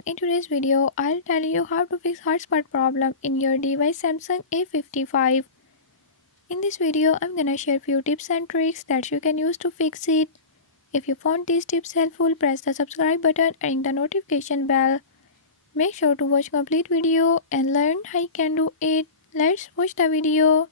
everyone, in today's video I'll tell you how to fix hotspot problem in your device Samsung A55. In this video I'm gonna share few tips and tricks that you can use to fix it. If you found these tips helpful, press the subscribe button and ring the notification bell. Make sure to watch complete video and learn how you can do it. Let's watch the video.